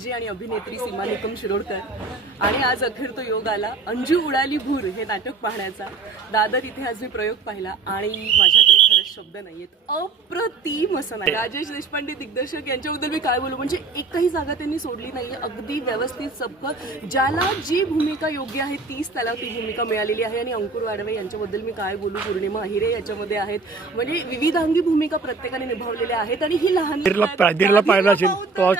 स्टारजी आणि अभिनेत्री सीमा निकम शिरोडकर. आणि आज अखेर तो योग आला, अंजू उडाली भूर हे नाटक पाहण्याचा. दादर इथे आज मी प्रयोग पाहिला आणि माझ्याकडे खरंच शब्द नाहीयेत. अप्रतिम असं नाही. राजेश देशपांडे दिग्दर्शक यांच्याबद्दल मी काय बोलू, म्हणजे एकही जागा त्यांनी सोडली नाहीये. अगदी व्यवस्थित सबक, ज्याला जी भूमिका योग्य आहे तीच त्याला ती भूमिका मिळालेली आहे. आणि अंकुर वाडवे यांच्याबद्दल मी काय बोलू, पौर्णिमा अहिरे याच्यामध्ये आहेत. म्हणजे विविधांगी भूमिका प्रत्येकाने निभावलेल्या आहेत. आणि ही लहान पाहिला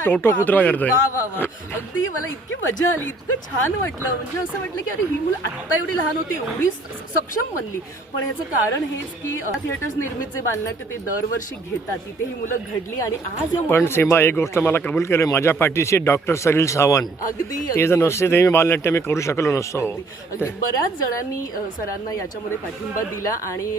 टोटो कुत्रा करतोय. वा वा वा, अगदी मला इतकी मजा आली, इतकं छान वाटलं. म्हणजे असं वाटलं की अरे ही मुलं आत्ता एवढी लहान होती, एवढी सक्षम बनली. पण ह्याचं कारण हेच की थिएटर्स निर्मित जे बालनाट्य ते दरवर्षी घेतात, तिथे ही मुलं घडली. आणि आज पण सीमा, एक गोष्ट मला कबूल केली, माझ्या पाठीशी डॉक्टर सलील सावंत. अगदी ते जर नसते ते मी बालनाट्य मी करू शकलो नसतो. बऱ्याच जणांनी सरांना याच्यामध्ये पाठिंबा दिला. आणि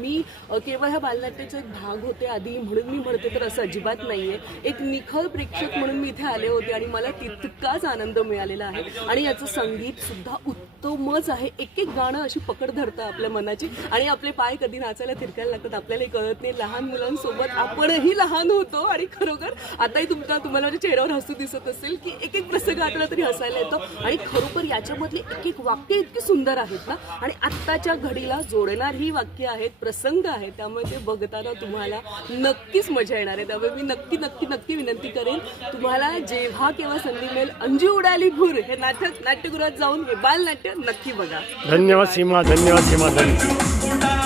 मी केवळ ह्या बालनाट्याचा एक भाग होते आधी म्हणून मी म्हणते तर असं अजिबात नाहीये. एक निखळ प्रेक्षक म्हणून मी इथे आले होते आणि मला तितकाच आनंद मिळालेला आहे. आणि याचं संगीत सुद्धा उत्तमच आहे. एक एक गाणं अशी पकड धरतं आपल्या मनाची आणि आपले पाय कधी नाचायला थिरकायला लागतात आपल्यालाही कळत नाही. लहान मुलांसोबत आपणही लहान होतो. आणि खरोखर आताही तुम्हाला माझ्या चेहऱ्यावर हसू दिसत असेल की एक एक प्रसंग आठवला तरी हसायला येतो. आणि खरोखर याच्यामधली एक एक वाक्य इतकी सुंदर आहेत ना, आणि आत्ताच्या घडीला जोडणारी वाक्य आहेत, प्रसंग आहेत. त्यामुळे ते बघताना तुम्हाला नक्कीच मजा येणार आहे. त्यामुळे मी नक्की नक्की नक्की विनंती करेन, तुम्हाला जेव्हा केव्हा संधी मिळेल अंजू उडाली भूर हे नाटक नाट्यगृहात जाऊन हे बालनाट्य नक्की बघा. धन्यवाद सीमा, धन्यवाद सीमा, धन्यवाद.